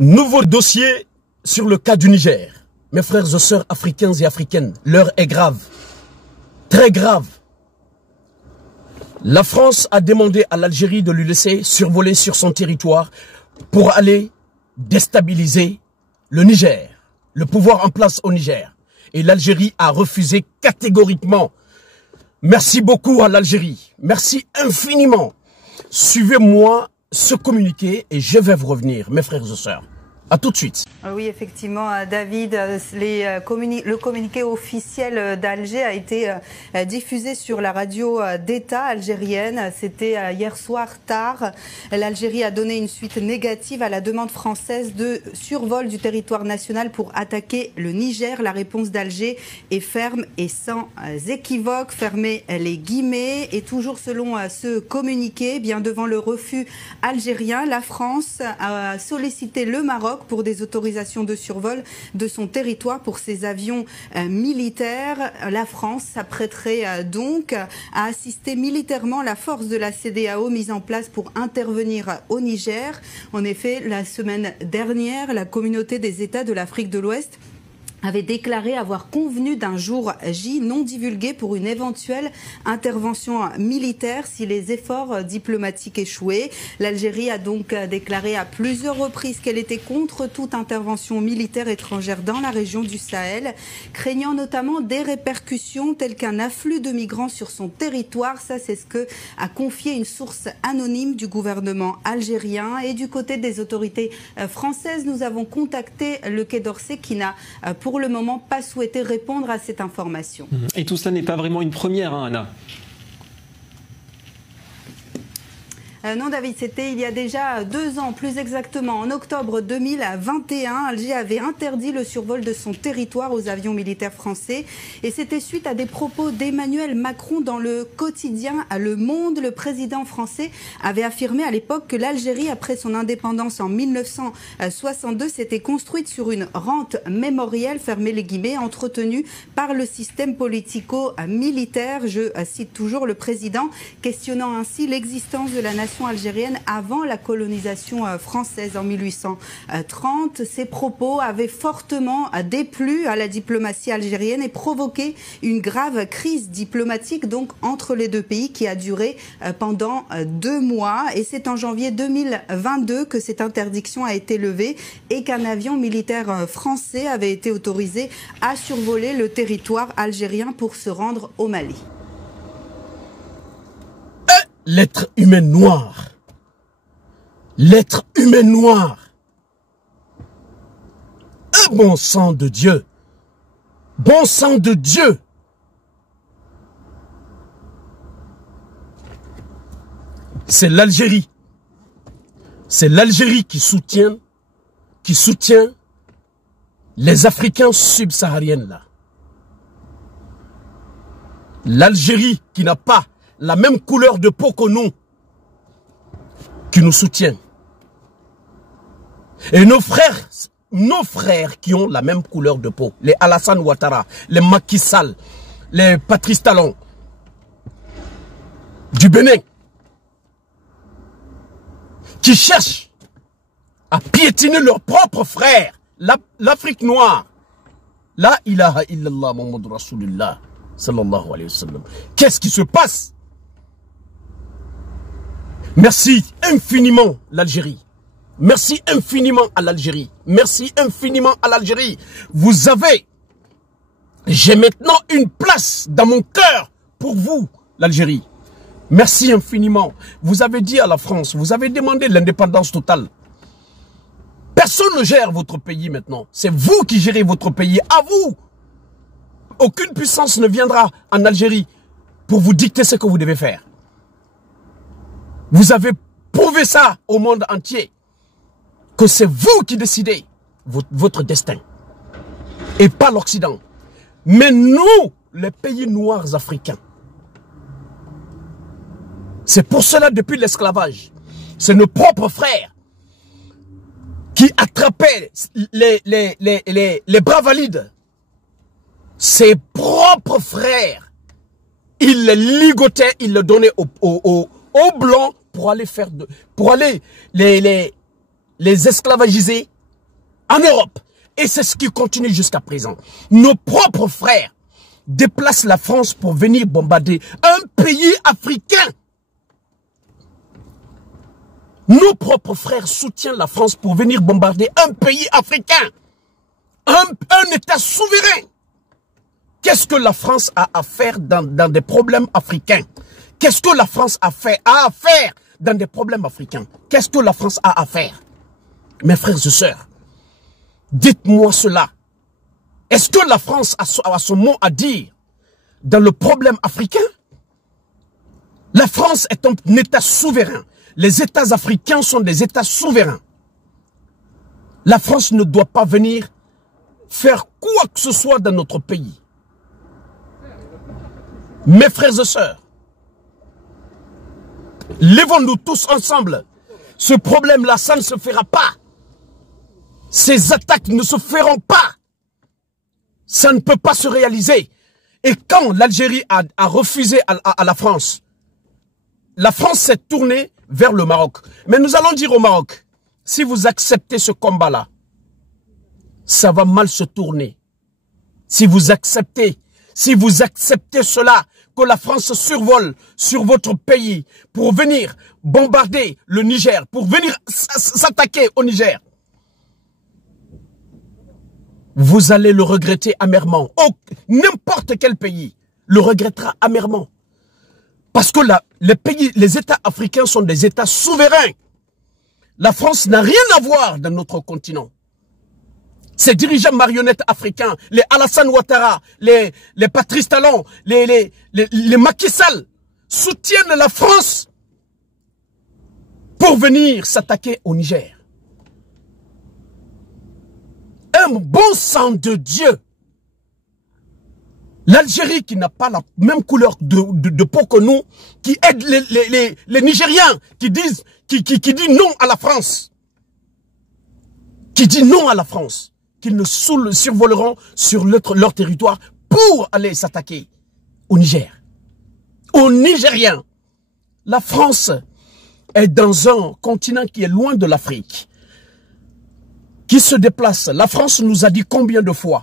Nouveau dossier sur le cas du Niger. Mes frères et sœurs africains et africaines, l'heure est grave. Très grave. La France a demandé à l'Algérie de lui laisser survoler sur son territoire pour aller déstabiliser le Niger, le pouvoir en place au Niger. Et l'Algérie a refusé catégoriquement. Merci beaucoup à l'Algérie. Merci infiniment. Suivez-moi ce communiqué et je vais vous revenir, mes frères et sœurs. À tout de suite. Oui, effectivement, David, le communiqué officiel d'Alger a été diffusé sur la radio d'État algérienne. C'était hier soir tard. L'Algérie a donné une suite négative à la demande française de survol du territoire national pour attaquer le Niger. La réponse d'Alger est ferme et sans équivoque. Fermez les guillemets. Et toujours selon ce communiqué, bien devant le refus algérien, la France a sollicité le Maroc pour des autorisations de survol de son territoire pour ses avions militaires. La France s'apprêterait donc à assister militairement la force de la CEDEAO mise en place pour intervenir au Niger. En effet, la semaine dernière, la communauté des États de l'Afrique de l'Ouest avait déclaré avoir convenu d'un jour J non divulgué pour une éventuelle intervention militaire si les efforts diplomatiques échouaient. L'Algérie a donc déclaré à plusieurs reprises qu'elle était contre toute intervention militaire étrangère dans la région du Sahel, craignant notamment des répercussions telles qu'un afflux de migrants sur son territoire. Ça, c'est ce que a confié une source anonyme du gouvernement algérien. Et du côté des autorités françaises, nous avons contacté le Quai d'Orsay qui n'a pour le moment pas souhaité répondre à cette information. Et tout cela n'est pas vraiment une première, hein, Anna? Non, David, c'était il y a déjà 2 ans, plus exactement. En octobre 2021, Alger avait interdit le survol de son territoire aux avions militaires français. Et c'était suite à des propos d'Emmanuel Macron dans le quotidien Le Monde. Le président français avait affirmé à l'époque que l'Algérie, après son indépendance en 1962, s'était construite sur une rente mémorielle, fermez les guillemets, entretenue par le système politico-militaire. Je cite toujours le président, questionnant ainsi l'existence de la nation algérienne avant la colonisation française en 1830. Ces propos avaient fortement déplu à la diplomatie algérienne et provoqué une grave crise diplomatique donc entre les deux pays qui a duré pendant 2 mois. Et c'est en janvier 2022 que cette interdiction a été levée et qu'un avion militaire français avait été autorisé à survoler le territoire algérien pour se rendre au Mali. L'être humain noir. L'être humain noir. Un bon sang de Dieu. Bon sang de Dieu. C'est l'Algérie. C'est l'Algérie qui soutient les Africains subsahariens là. L'Algérie qui n'a pas la même couleur de peau que nous, qui nous soutient. Et nos frères qui ont la même couleur de peau, les Alassane Ouattara, les Macky Sall, les Patrice Talon, du Bénin, qui cherchent à piétiner leurs propres frères, l'Afrique noire. La ilaha illallah Muhammad Rasulullah sallallahu alayhi wa sallam. Qu'est-ce qui se passe? Merci infiniment l'Algérie. Merci infiniment à l'Algérie. Merci infiniment à l'Algérie. J'ai maintenant une place dans mon cœur pour vous, l'Algérie. Merci infiniment. Vous avez dit à la France, vous avez demandé l'indépendance totale. Personne ne gère votre pays maintenant. C'est vous qui gérez votre pays. À vous. Aucune puissance ne viendra en Algérie pour vous dicter ce que vous devez faire. Vous avez prouvé ça au monde entier, que c'est vous qui décidez votre destin et pas l'Occident. Mais nous, les pays noirs africains, c'est pour cela depuis l'esclavage, c'est nos propres frères qui attrapaient les bras valides. Ses propres frères, ils les ligotaient, ils les donnaient aux blancs pour aller les esclavagiser en Europe. Et c'est ce qui continue jusqu'à présent. Nos propres frères déplacent la France pour venir bombarder un pays africain. Nos propres frères soutiennent la France pour venir bombarder un pays africain. Un État souverain. Qu'est-ce que la France a à faire dans des problèmes africains? Qu'est-ce que la France a à faire dans des problèmes africains? Qu'est-ce que la France a à faire? Mes frères et sœurs, dites-moi cela. Est-ce que la France a son mot à dire dans le problème africain? La France est un État souverain. Les États africains sont des États souverains. La France ne doit pas venir faire quoi que ce soit dans notre pays. Mes frères et sœurs, lèvons-nous tous ensemble. Ce problème-là, ça ne se fera pas. Ces attaques ne se feront pas. Ça ne peut pas se réaliser. Et quand l'Algérie a refusé à la France s'est tournée vers le Maroc. Mais nous allons dire au Maroc, si vous acceptez ce combat-là, ça va mal se tourner. Si vous acceptez cela, que la France survole sur votre pays pour venir bombarder le Niger, pour venir s'attaquer au Niger, vous allez le regretter amèrement. N'importe quel pays le regrettera amèrement. Parce que les États africains sont des États souverains. La France n'a rien à voir dans notre continent. Ces dirigeants marionnettes africains, les Alassane Ouattara, les Patrice Talon, les Macky Sall, soutiennent la France pour venir s'attaquer au Niger. Un bon sang de Dieu. L'Algérie qui n'a pas la même couleur de peau que nous, qui aide les Nigériens, qui dit non à la France. Qui dit non à la France. Qu'ils ne survoleront sur leur territoire pour aller s'attaquer au Niger. Aux Nigériens. La France est dans un continent qui est loin de l'Afrique. Qui se déplace. La France nous a dit combien de fois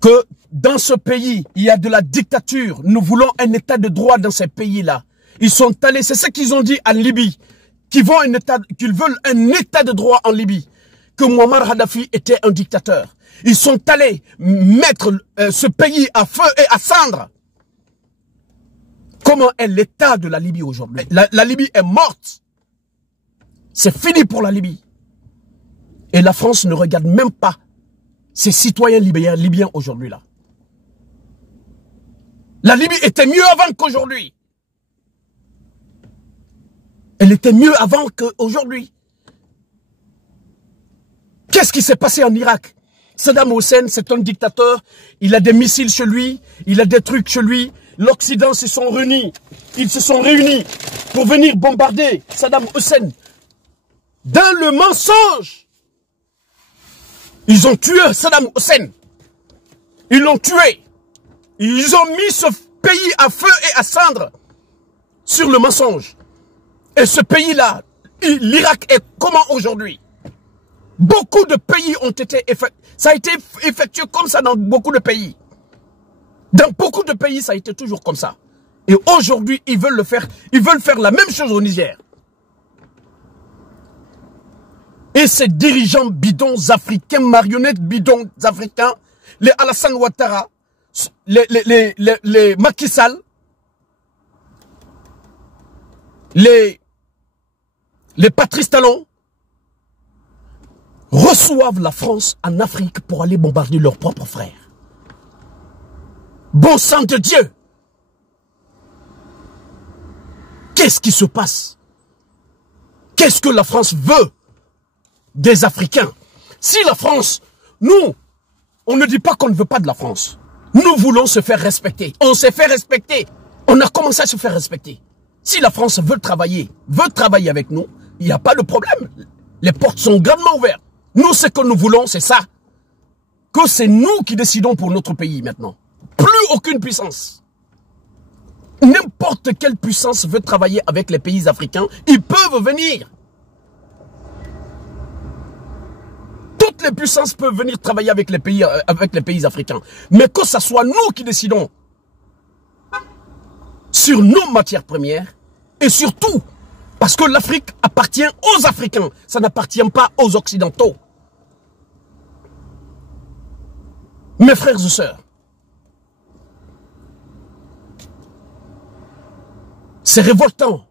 que dans ce pays, il y a de la dictature. Nous voulons un état de droit dans ces pays-là. Ils sont allés, c'est ce qu'ils ont dit en Libye, qu'ils veulent un état de droit en Libye, que Muammar Kadhafi était un dictateur. Ils sont allés mettre ce pays à feu et à cendre. Comment est l'état de la Libye aujourd'hui? La Libye est morte. C'est fini pour la Libye. Et la France ne regarde même pas ses citoyens libyens aujourd'hui là. La Libye était mieux avant qu'aujourd'hui. Elle était mieux avant qu'aujourd'hui. Qu'est-ce qui s'est passé en Irak? Saddam Hussein, c'est un dictateur. Il a des missiles chez lui. Il a des trucs chez lui. L'Occident se sont réunis. Ils se sont réunis pour venir bombarder Saddam Hussein. Dans le mensonge. Ils ont tué Saddam Hussein. Ils l'ont tué. Ils ont mis ce pays à feu et à cendre sur le mensonge. Et ce pays-là, l'Irak est comment aujourd'hui? Beaucoup de pays ont été effectués. Ça a été effectué comme ça dans beaucoup de pays. Dans beaucoup de pays, ça a été toujours comme ça. Et aujourd'hui, ils veulent le faire. Ils veulent faire la même chose au Niger. Et ces dirigeants bidons africains, marionnettes bidons africains, les Alassane Ouattara, les Macky Sall, les Patrice Talon, reçoivent la France en Afrique pour aller bombarder leurs propres frères. Bon sang de Dieu! Qu'est-ce qui se passe? Qu'est-ce que la France veut des Africains? Si la France, nous, on ne dit pas qu'on ne veut pas de la France. Nous voulons se faire respecter. On s'est fait respecter. On a commencé à se faire respecter. Si la France veut travailler avec nous, il n'y a pas de problème. Les portes sont grandement ouvertes. Nous, ce que nous voulons, c'est ça. Que c'est nous qui décidons pour notre pays maintenant. Plus aucune puissance. N'importe quelle puissance veut travailler avec les pays africains, ils peuvent venir. toutes les puissances peuvent venir travailler avec les pays africains. Mais que ce soit nous qui décidons sur nos matières premières et surtout parce que l'Afrique appartient aux Africains. Ça n'appartient pas aux Occidentaux. Mes frères et sœurs, c'est révoltant.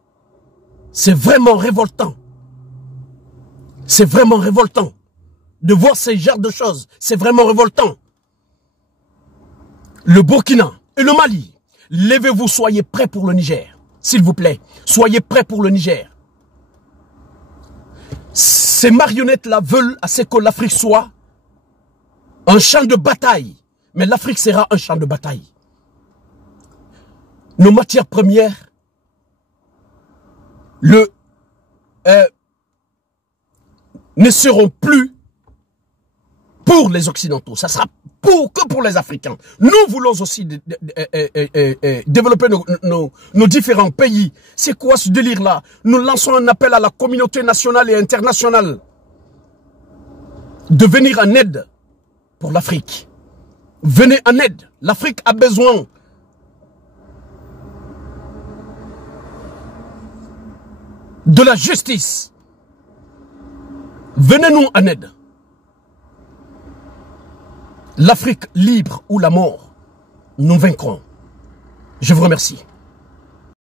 C'est vraiment révoltant. C'est vraiment révoltant de voir ce genre de choses. C'est vraiment révoltant. Le Burkina et le Mali, levez-vous, soyez prêts pour le Niger. S'il vous plaît, soyez prêts pour le Niger. Ces marionnettes-là veulent à ce que l'Afrique soit un champ de bataille. Mais l'Afrique sera un champ de bataille. Nos matières premières, ne seront plus pour les Occidentaux. Ça sera que pour les Africains. Nous voulons aussi développer nos différents pays. C'est quoi ce délire-là? Nous lançons un appel à la communauté nationale et internationale de venir en aide pour l'Afrique. Venez en aide. L'Afrique a besoin de la justice. Venez-nous en aide. L'Afrique libre ou la mort, nous vaincrons. Je vous remercie.